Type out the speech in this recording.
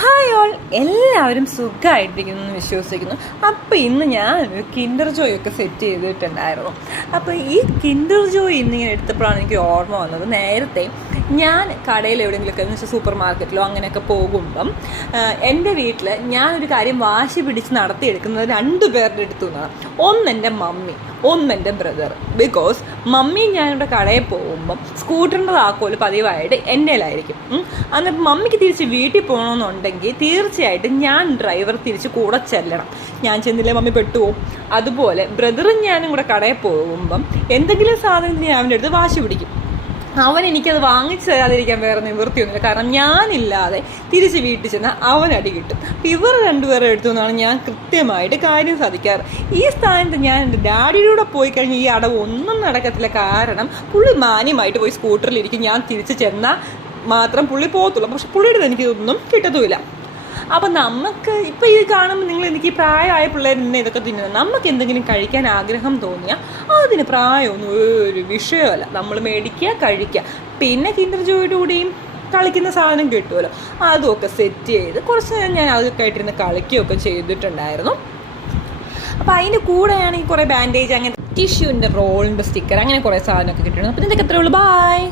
Hi all, എല്ലാവരും സുഖമായിട്ടിരിക്കുന്നു എന്ന് വിശ്വസിക്കുന്നു. അപ്പോൾ ഇന്ന് ഞാൻ ഒരു കിൻഡർ ജോയ് ഒക്കെ സെറ്റ് ചെയ്തിട്ടുണ്ടായിരുന്നു. അപ്പോൾ ഈ കിൻഡർ ജോയ് ഇന്നിങ്ങനെ എടുത്തപ്പോഴാണ് എനിക്ക് ഓർമ്മ വന്നത്. നേരത്തെ ഞാൻ കടയിൽ എവിടെയെങ്കിലുമൊക്കെ എന്ന് വെച്ചാൽ സൂപ്പർ മാർക്കറ്റിലോ അങ്ങനെയൊക്കെ പോകുമ്പം എൻ്റെ വീട്ടിൽ ഞാനൊരു കാര്യം വാശി പിടിച്ച് നടത്തിയെടുക്കുന്നത് 2 പേരുടെ അടുത്തു നിന്നാണ്. ഒന്നെൻ്റെ മമ്മി, ഒന്നെൻ്റെ ബ്രദർ. ബിക്കോസ് മമ്മി ഞാനിവിടെ കടയിൽ പോകുമ്പം സ്കൂട്ടറിൻ്റെ താക്കോല് പതിവായിട്ട് എൻ്റെ കയ്യിലായിരിക്കും. എന്നിട്ട് മമ്മിക്ക് തിരിച്ച് വീട്ടിൽ പോകണമെന്നുണ്ടെങ്കിൽ തീർച്ചയായിട്ടും ഞാൻ ഡ്രൈവർ തിരിച്ച് കൂടെ ചെല്ലണം. ഞാൻ ചെന്നില്ലേ മമ്മി പെട്ടുപോകും. അതുപോലെ ബ്രദറും ഞാനും കൂടെ കടയിൽ പോകുമ്പം എന്തെങ്കിലും സാധനത്തിന് അവൻ്റെ അടുത്ത് വാശി പിടിക്കും. അവൻ എനിക്കത് വാങ്ങിച്ചു തരാതിരിക്കാൻ വേറെ നിവൃത്തിയൊന്നുമില്ല. കാരണം ഞാനില്ലാതെ തിരിച്ച് വീട്ടിൽ ചെന്നാൽ അവൻ അടി കിട്ടും. അപ്പം ഇവർ 2 പേരുടെ അടുത്തു നിന്നാണ് ഞാൻ കൃത്യമായിട്ട് കാര്യം സാധിക്കാറ്. ഈ സ്ഥാനത്ത് ഞാൻ എൻ്റെ ഡാഡിയുടെ പോയി കഴിഞ്ഞാൽ ഈ അടവ് ഒന്നും നടക്കത്തില്ല. കാരണം പുള്ളി മാന്യമായിട്ട് പോയി സ്കൂട്ടറിലിരിക്കും. ഞാൻ തിരിച്ച് ചെന്നാൽ മാത്രം പുള്ളി പോകത്തുള്ളൂ. പക്ഷെ പുള്ളിയുടെ എനിക്കിതൊന്നും കിട്ടത്തുമില്ല. അപ്പം നമുക്ക് ഇപ്പം ഇത് കാണുമ്പോൾ നിങ്ങൾ എനിക്ക് പ്രായമായ പിള്ളേർ തന്നെ ഇതൊക്കെ തിന്നുന്നത്. നമുക്ക് എന്തെങ്കിലും കഴിക്കാൻ ആഗ്രഹം തോന്നിയാൽ അതിന് പ്രായമൊന്നും ഒരു വിഷയമല്ല. നമ്മൾ മേടിക്കുക, കഴിക്കുക. പിന്നെ കിൻഡർ ജോയുടെ കൂടെയും കളിക്കുന്ന സാധനം കിട്ടുമല്ലോ, അതുമൊക്കെ സെറ്റ് ചെയ്ത് കുറച്ച് നേരം ഞാൻ അതൊക്കെ ആയിട്ടിരുന്ന് കളിക്കുകയൊക്കെ ചെയ്തിട്ടുണ്ടായിരുന്നു. അപ്പോൾ അതിൻ്റെ കൂടെയാണെങ്കിൽ കുറേ ബാൻഡേജ്, അങ്ങനെ ടിഷ്യൂൻ്റെ റോളിൻ്റെ സ്റ്റിക്കർ, അങ്ങനെ കുറേ സാധനമൊക്കെ കിട്ടുന്നു. അപ്പോൾ ഇതിൻ്റെയൊക്കെ എത്രയുള്ളൂ. ബായ്.